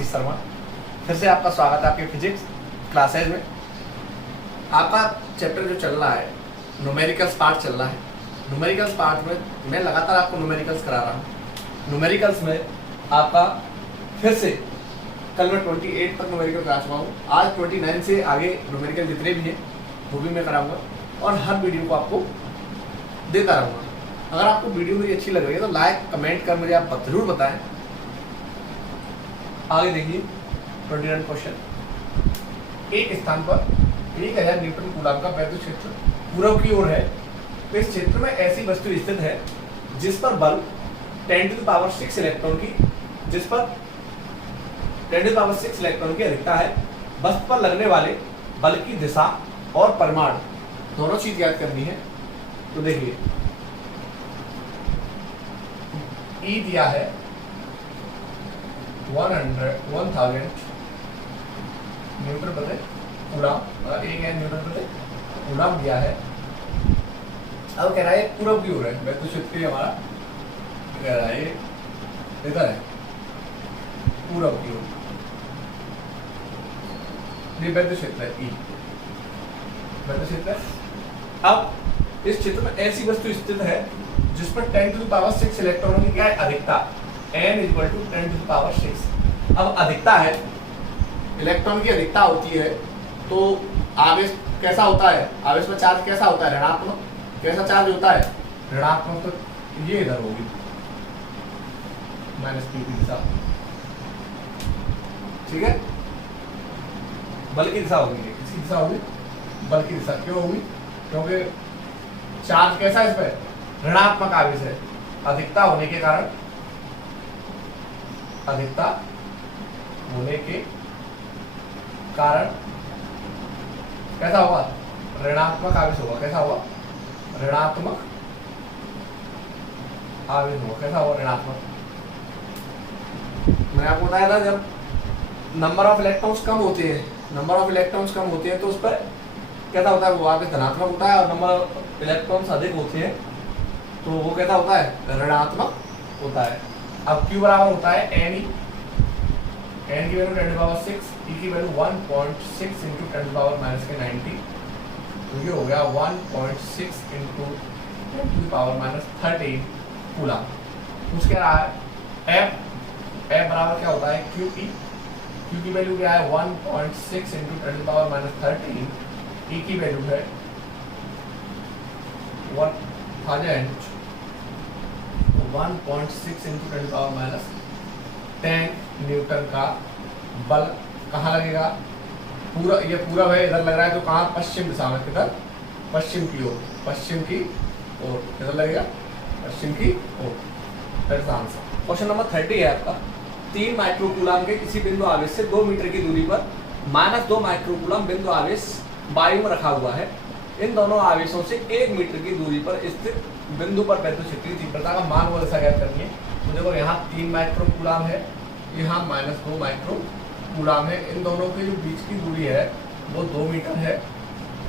आशीष शर्मा। फिर से आपका स्वागत है आपके फिजिक्स क्लासेज में। आपका चैप्टर जो चल रहा है न्यूमेरिकल्स पार्ट चल रहा है। न्यूमेरिकल्स पार्ट में मैं लगातार आपको न्यूमेरिकल्स करा रहा हूँ। न्यूमेरिकल्स में आपका फिर से कल मैं 28 तक न्यूमेरिकल करा चुका हूँ। आज 29 से आगे न्यूमेरिकल जितने भी हैं वो भी मैं कराऊंगा और हर वीडियो को आपको देता रहूँगा। अगर आपको वीडियो मेरी अच्छी लग रही है तो लाइक कमेंट कर मुझे आप जरूर बताएं। आगे देखिए 29 क्वेश्चन। एक स्थान पर 1000 न्यूटन कूलम का वैद्युत क्षेत्र पूर्व की ओर है, तो इस क्षेत्र में ऐसी वस्तु स्थित है जिस पर बल 10⁶ इलेक्ट्रॉन की अधिकता है। वस्तु पर लगने वाले बल की दिशा और परिमाण दोनों चीज याद करनी है। तो देखिए E दिया है 1000 न्यूटन प्रति कूलम, 1 न्यूटन प्रति कूलम दिया है। अब कह रहा है पूरब की ओर है, वैद्युत क्षेत्र हमारा कह रहा है इधर है पूरब की ओर, ये वैद्युत क्षेत्र है E, वैद्युत क्षेत्र है। अब इस क्षेत्र में ऐसी वस्तु स्थित है जिस पर 10⁶ इलेक्ट्रॉनों की क्या है अधिकता, n = 10⁶। अब अधिकता है, इलेक्ट्रॉन की अधिकता होती है तो आवेश कैसा होता है, आवेश में चार्ज कैसा होता है, ऋणात्मक। कैसा चार्ज होता है, ऋणात्मक। तो ये इधर होगी -q की दिशा, ठीक है। बल की दिशा होगी, किसकी दिशा होगी, बल की दिशा। क्यों होगी, क्योंकि चार्ज कैसा है इस पर, ऋणात्मक आवेश है। अधिकता होने के कारण, अधिकता होने के कारण कैसा होगा, ऋणात्मक आवेश होगा। कैसा होगा, ऋणात्मक आवेश होगा। कैसा होगा, ऋणात्मक। मैंने आपको बताया था जब नंबर ऑफ इलेक्ट्रॉन्स कम होते हैं, नंबर ऑफ इलेक्ट्रॉन्स कम होते हैं तो उस पर कैसा होता है, वो आवेश धनात्मक होता है। और नंबर ऑफ इलेक्ट्रॉन्स अधिक होते हैं तो वो कैसा होता है, ऋणात्मक होता है। अब Q बराबर होता है NE, n की वैल्यू 10⁶, E की वैल्यू 1.6 × 10⁻⁻90। तो ये हो गया 1.6 × 10⁻13 कूलम। पूछ क्या रहा है F बराबर क्या होता है QE, Q की वैल्यू क्या है 1.6 × 10⁻13, E की वैल्यू है 1000, 1.6 × 10⁻10 न्यूटन का बल कहाँ लगेगा, पूरा ये पूरब है, इधर लग रहा है तो कहाँ, पश्चिम दिशा में। किधर, पश्चिम की ओर, पश्चिम की ओर। किधर लगेगा, पश्चिम की ओर। क्वेश्चन नंबर 30 है आपका। 3 माइक्रोकूलम के किसी बिंदु आवेश से 2 मीटर की दूरी पर -2 माइक्रोकूलम बिंदु आवेश वायु में रखा हुआ है। इन दोनों आवेशों से 1 मीटर की दूरी पर स्थित बिंदु पर वैद्युत क्षेत्र की तीव्रता का मान व दिशा ज्ञात करनी है। तो देखो यहाँ 3 माइक्रोकूलम है, यहाँ -2 माइक्रोकूलम है। इन दोनों के जो बीच की दूरी है वो 2 मीटर है।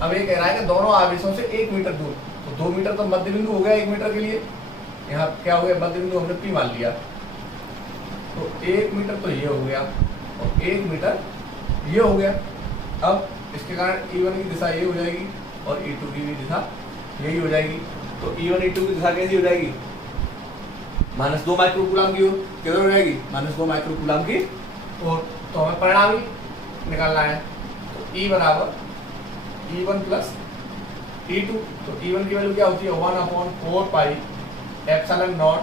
अब ये कह रहा है कि दोनों आवेशों से 1 मीटर दूर, तो 2 मीटर तो मध्य बिंदु हो गया 1 मीटर के लिए। यहाँ क्या हो गया, मध्य बिंदु हमने P मान लिया, तो 1 मीटर तो ये हो गया और 1 मीटर ये हो गया। अब इसके कारण E1 की दिशा ये हो जाएगी और E2 की भी दिशा यही हो जाएगी। तो E1 E2 की दिशा कैसी हो जाएगी, -2 माइक्रोकूलम की ओर। किधर हो जाएगी, -2 माइक्रोकूलम की ओर। तो हमें परिणाम ही निकालना है। तो E बराबर E1 + E2। तो E1 की वैल्यू क्या होती है, 1/4 pi epsilon not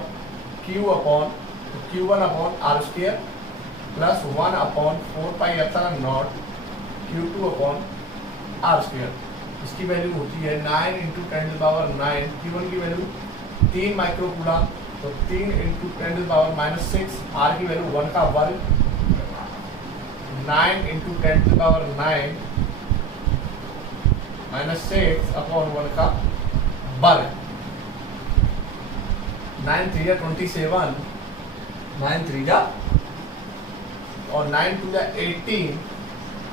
Q1/r² + 1/4 pi epsilon not Q2/r²। इसकी वैल्यू होती है 9 × 10⁻9। Q1 की वैल्यू 3 माइक्रोकूलम, तो 3 × 10⁻6। R की वैल्यू 1 का वर्ग, 9 × 10⁻9 -6/1 का वर्ग। 9 3 27, 9 3 और 9 2 18,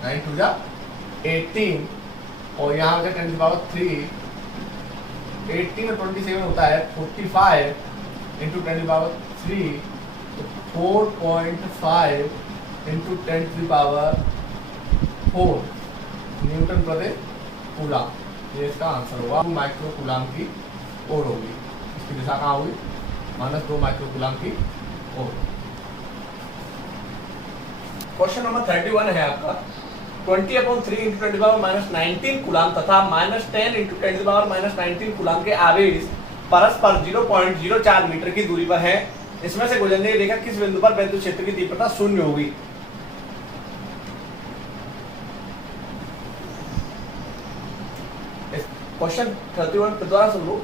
9 2 18 और यहाँ पे 10⁻3, 18 और 27 होता है 45 × 10⁻3, तो 4.5 इंटू 10⁴ न्यूटन प्रति कूलाम, ये इसका आंसर होगा। 2 माइक्रो कूलाम की ओर होगी, इसकी दिशा कहाँ हुई, -2 माइक्रो कूलाम की ओर। क्वेश्चन नंबर 31 है आपका 20/3 × 10⁻19 कूलाम तथा -10 × 10⁻19 कूलाम के आवेश परस्पर 0.04 मीटर की दूरी पर है। इसमें से गुजरने की रेखा किस बिंदु पर विद्युत क्षेत्र की तीव्रता 0 होगी। क्वेश्चन 31 दोबारा सुन लो।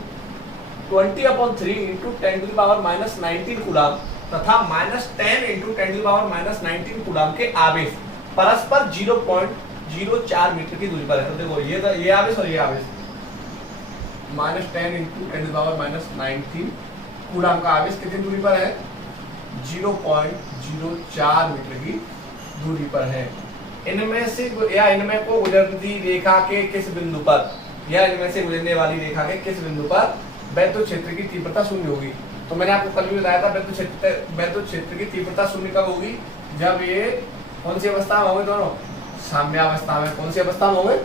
20/3 × 10⁻19 कूलाम तथा -10 × 10⁻19 कूलाम के आवेश परस्पर 0.04 मीटर की दूरी पर है। तो देखो ये आवेश और ये आवेश, -10 × 10⁻19 कूलाम का आवेश कितनी दूरी पर है, 0.04 मीटर की दूरी पर है। इनमें से या इनमें को गुजरती रेखा के किस बिंदु पर या इनमें से गुजरने वाली रेखा के किस बिंदु पर विद्युत क्षेत्र की तीव्रता 0 होगी। तो मैंने आपको कल भी बताया था विद्युत क्षेत्र की तीव्रता 0 कब होगी, जब ये कौन सी अवस्था में होंगे, दोनों साम्यावस्था में। कौन सी अवस्था में होंगे,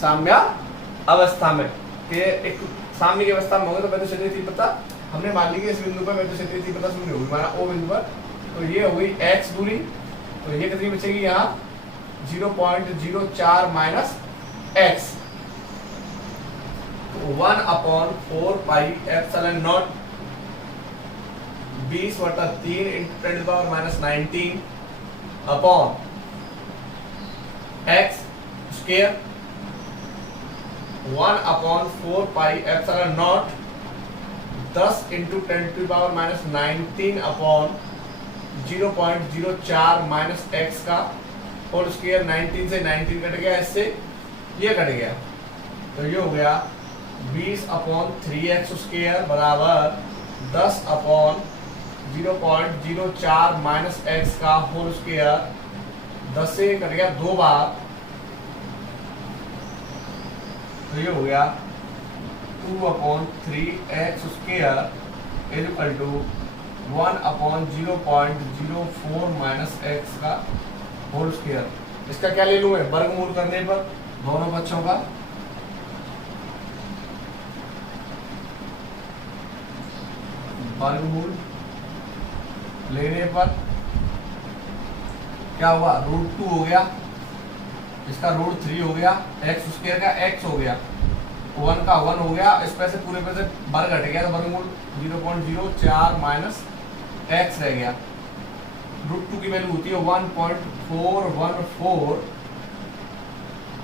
साम्यावस्था में। एक साम्य की अवस्था में होंगे तो विद्युत क्षेत्र की तीव्रता हमने मान ली कि इस बिंदु पर विद्युत क्षेत्र की तीव्रता 0 होगी, माना ओ बिंदु पर। तो ये हो गई x दूरी, तो ये कितनी बचेगी यहाँ 0.04 minus x, 1/4 pi epsilon not 20/3 × 10⁻19 upon x square 1/4 pi epsilon not 10 × 10⁻19 upon 0.04 minus x का होल स्क्वायर। 19 से 19 कट गया, इससे ये कट गया, तो ये हो गया 20/3x स्क्वायर बराबर 10/0.04 माइनस x का होल स्क्वायर। 10 से कट गया 2 बार, तो ये हो गया 2/3x square is equal to 1/0.04 minus x का होल स्क्वायर। इसका क्या ले लूं मैं, वर्गमूल करने पर दोनों पक्षों का, वर्गमूल लेने पर क्या हुआ, √2 हो गया, इसका √3 हो गया, x स्क्वायर का x हो गया, 1 का 1 हो गया, इस पे से पूरे पे से वर्ग घट गया तो वर्गमूल 0.04 माइनस x रह गया। √2 की वैल्यू होती है 1.414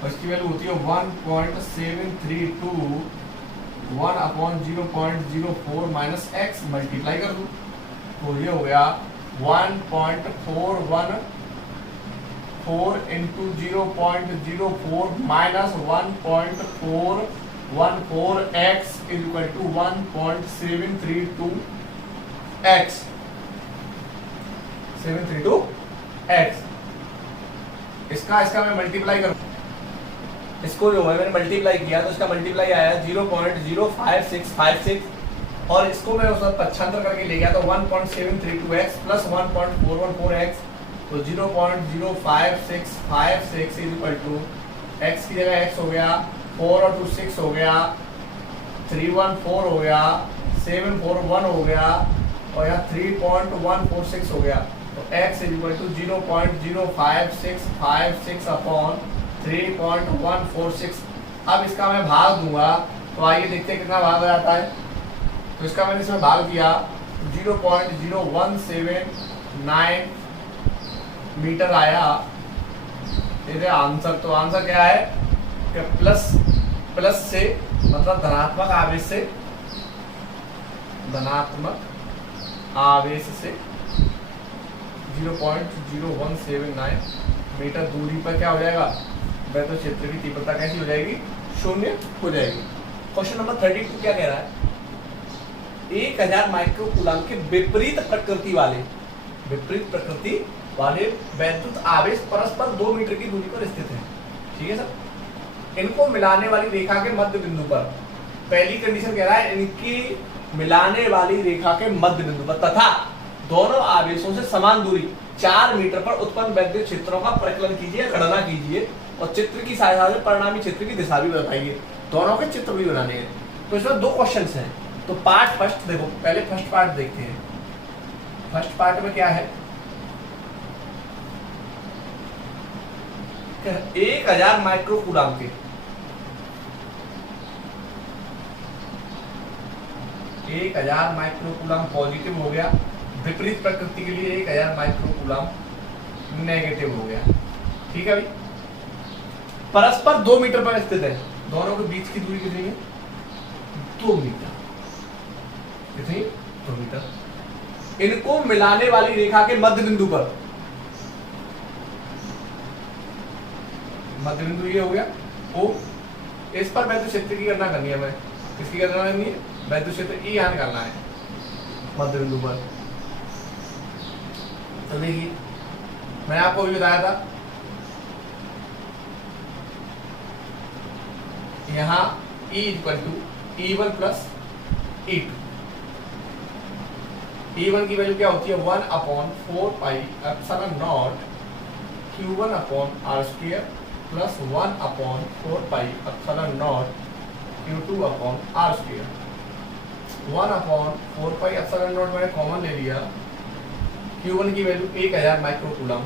और इसकी वैल्यू होती है 1.732, 1/0.04 माइनस x मल्टीप्लाई कर दूं तो ये हो गया 1.414 into 0.04 minus 1.414x is equal to 1.732x 732x। इसका मैं मल्टीप्लाई करूं, इसको जो है मैंने मल्टीप्लाई किया तो इसका मल्टीप्लाई आया 0.05656 और इसको मैं उसमें पक्षांतर करके ले गया तो 1.732x प्लस 1.414x, तो 0.05656 इज इक्वल टू x की जगह x हो गया, 4 और 2 6 हो गया, 314 हो गया, 741 हो गया और यहाँ 3.146 हो गया। तो x is equal to 0.05656 upon 3.146। अब इसका मैं भाग दूंगा तो आइए देखते हैं कितना भाग आता है। तो इसका मैंने इसमें भाग दिया 0.0179 मीटर आया ये आंसर। तो आंसर क्या है कि प्लस से मतलब धनात्मक आवेश से 0.0179 मीटर दूरी पर क्या हो जाएगा, विद्युत क्षेत्र की तीव्रता कैसी हो जाएगी, 0 हो जाएगी। क्वेश्चन नंबर 32 क्या कह रहा है, 1000 माइक्रो कूलाम के विपरीत प्रकृति वाले वैद्युत आवेश परस्पर 2 मीटर की दूरी पर स्थित है। ठीक है सर, इनको मिलाने वाली रेखा के मध्य बिंदु पर, पहली कंडीशन कह रहा है इनकी मिलाने वाली रेखा के मध्य बिंदु पर तथा दोनों आवेशों से समान दूरी 4 मीटर पर उत्पन्न वैद्युत क्षेत्रों का परिकलन कीजिए, गणना कीजिए और चित्र की सहायता से परिणामी क्षेत्र की दिशा भी बताइए। दोनों के चित्र भी बनाने हैं। तो इसमें 2 क्वेश्चंस हैं। तो पार्ट फर्स्ट देखो, पहले फर्स्ट पार्ट देखते हैं। फर्स्ट पार्ट में क्या है, 1000 माइक्रोकूलम के 1000 माइक्रोकूलम पॉजिटिव हो गया, विपरीत प्रकृति के लिए 1000 माइक्रोकूलम नेगेटिव हो गया। ठीक है भाई, परस्पर 2 मीटर पर स्थित है। दोनों के बीच की दूरी कितनी है? 2 मीटर। कितनी? 2 मीटर। इनको मिलाने वाली रेखा के मध्य बिंदु पर, मध्य बिंदु ये हो गया O, इस पर वैद्युत क्षेत्र की गणना करनी है। हमें किसकी गणना करनी है? वैद्युत क्षेत्र E यहाँ करना है मध्य बिंदु पर। तो देखिए, मैंने आपको भी बताया था यहाँ E = E1 + E2। E1 की वैल्यू क्या होती है? 1/4πε0 Q1/r² + 1/4πε0 Q2/r²। 1/4πε0 मैंने कॉमन ले लिया। Q1 की वैल्यू 1000 माइक्रोकूलम।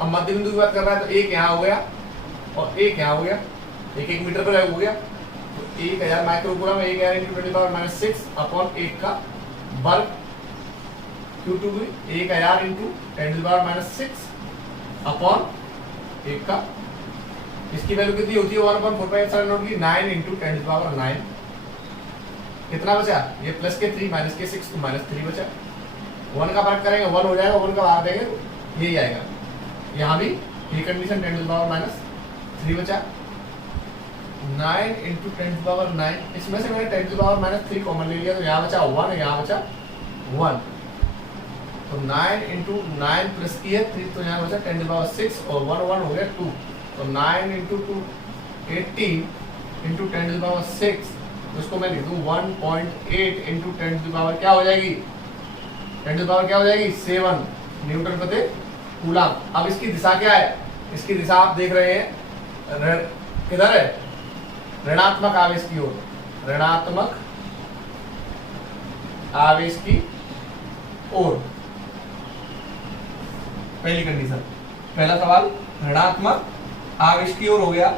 अब मध्य बिंदु की बात कर रहा है तो एक यहाँ हो गया और एक यहाँ हो गया, 1 मीटर पर हो गया। तो 1000 माइक्रोकूलम 1000 × 10⁻6/1 का वर्ग। Q2 भी 1000 × 10⁻6/1 का। इसकी वैल्यू कितनी होती है? 1/4πε0 की 9 × 10⁹। कितना बचा? ये प्लस के 3 माइनस के 6 तो -3 बचा। 1 का फर्क करेंगे 1 हो जाएगा, 1 का भाग देंगे तो यही आएगा। यहाँ भी ये कंडीशन 10⁻³ बचा। 9 × 10⁹, इसमें से मैंने 10⁻³ कॉमन ले लिया तो यहाँ बचा 1, यहाँ बचा 1। तो 9 × 9 प्लस की है 3 तो यहाँ बचा 10⁻6 और 1 1 हो गया 2। तो 9 × 2 18 × 10⁻6, उसको मैं लिख दूं 1.8 × 10⁻, क्या हो जाएगी? 10⁻ क्या हो जाएगी? 7 न्यूटन प्रति कूलम। अब इसकी दिशा क्या है? इसकी दिशा आप देख रहे हैं किधर है? ऋणात्मक आवेश की ओर। ऋणात्मक आवेश की ओर। पहली कंडीशन, पहला सवाल ऋणात्मक आवेश की ओर हो गया।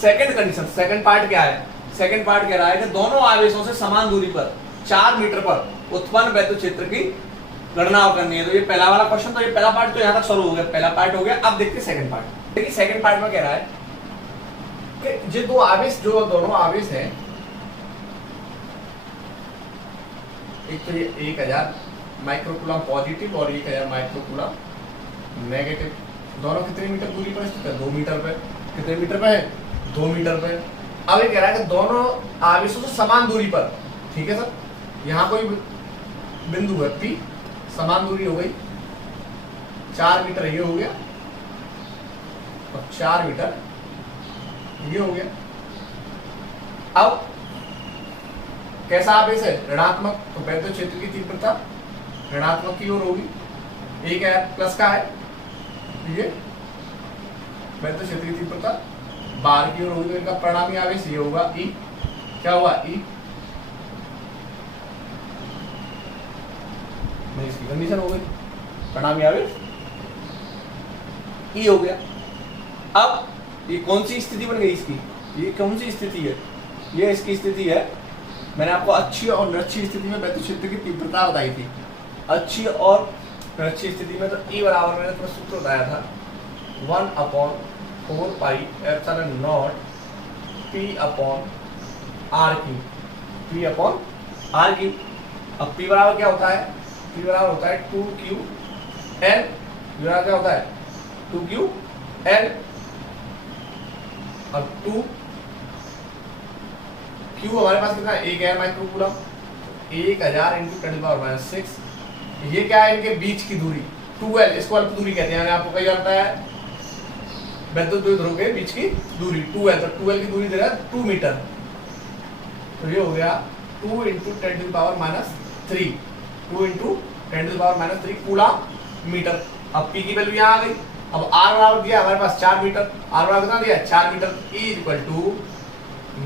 सेकंड कंडीशन, सेकंड पार्ट क्या है? सेकंड पार्ट कह रहा है कि दोनों आवेशों से समान दूरी पर 4 मीटर पर उत्पन्न वैद्युत क्षेत्र की गणना करनी है। तो ये पहला वाला क्वेश्चन, तो ये पहला पार्ट तो यहाँ तक सॉल्व हो गया, पहला पार्ट हो गया। अब देखते हैं सेकंड पार्ट। देखिए सेकंड पार्ट में कह रहा है कि ये दो आवेश, जो दोनों आवेश हैं, एक तो ये 1000 माइक्रोकूलम पॉजिटिव और 1000 माइक्रोकूलम नेगेटिव, दोनों कितने मीटर दूरी पर स्थित है? 2 मीटर पे। कितने मीटर पे है? 2 मीटर पे। अब ये कह रहा है कि दोनों आवेशों से समान दूरी पर। ठीक है सर, यहाँ कोई बिंदु है P, समान दूरी हो गई, 4 मीटर ये हो गया और 4 मीटर ये हो गया। अब कैसा आवेश है? ऋणात्मक, तो वैद्युत क्षेत्र की तीव्रता ऋणात्मक की ओर होगी। एक है प्लस का है, ये वैद्युत क्षेत्र की तीव्रता बाहर की ओर होगी, तो इनका परिणामी आवेश ये होगा E। क्या हुआ? E। इसकी कंडीशन हो गई, परिणामी आवेश E हो गया। अब ये कौन सी स्थिति बन गई इसकी? ये कौन सी स्थिति है? ये इसकी स्थिति है। मैंने आपको अच्छी और निरक्षीय स्थिति में वैद्युत क्षेत्र की तीव्रता बताई थी। अच्छी और निरक्षीय स्थिति में तो E बराबर मैंने तुम्हें सूत्र बताया था 1/4πε0 P/r³। अब P बराबर क्या होता है? P बराबर होता है 2Ql। P बराबर क्या होता है? 2Ql। अब 2Q हमारे पास कितना है? 1000 माइक्रोकूलम। 1000 × 10⁻⁶। ये क्या है? इनके बीच की दूरी 2L, इसको अल्प दूरी कहते हैं। आपको कई बार बताया है वैद्युत ध्रुव के बीच की दूरी 2L। तो 2L की दूरी दे रहा है 2 मीटर। तो ये हो गया 2 × 10⁻³ 2 × 10⁻³ कूलम मीटर। अब P की वैल्यू यहाँ आ गई। अब R बराबर दिया हमारे पास 4 मीटर, R बराबर कितना दिया 4 metre, E equal to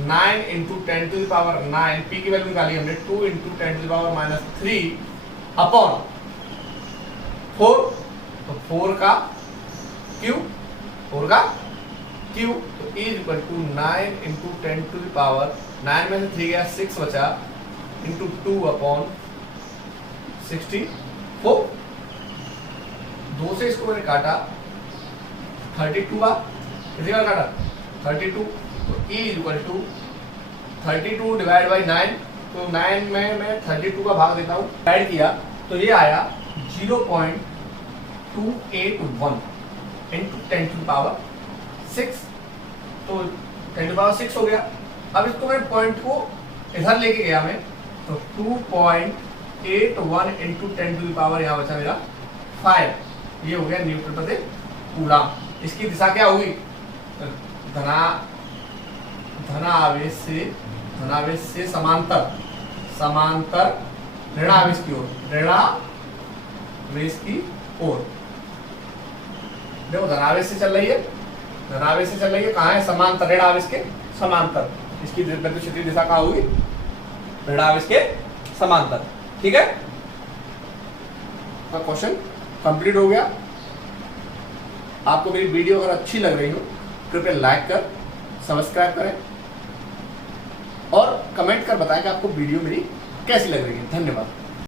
9 into 10⁻⁹, P की वैल्यू निकाली हमने 2 इंटू 10⁻³ अपॉन 4, तो 4 का क्यूब, तो E इक्वल टू 9 इंटू 10⁻9 में से 3 गया 6 बचा इंटू 2 अपॉन 64। 2 से इसको मैंने काटा 32 बार, कितनी बार काटा 32, तो E equal to 32 divide by 9, तो 9 में मैं 32 का भाग देता हूँ, ऐड किया तो ये आया 0.281 इंटू 10⁻6, तो 10⁻6 हो गया। अब इसको मैं पॉइंट को इधर लेके गया मैं, तो 2.81 इंटू 10⁻, यहाँ बचा मेरा 5, ये हो गया न्यूटन प्रति कूलम। इसकी दिशा क्या होगी, धनावेश से समांतर ऋणावेश की ओर, देखो धनावेश से चल रही है, कहाँ है समांतर, ऋणावेश के समांतर। इसकी विद्युत दिशा कहाँ होगी, ऋणावेश के समांतर। ठीक है, क्वेश्चन कंप्लीट हो गया। आपको मेरी वीडियो अगर अच्छी लग रही हो कृपया लाइक कर सब्सक्राइब करें और कमेंट कर बताएं कि आपको वीडियो मेरी कैसी लग रही है। धन्यवाद।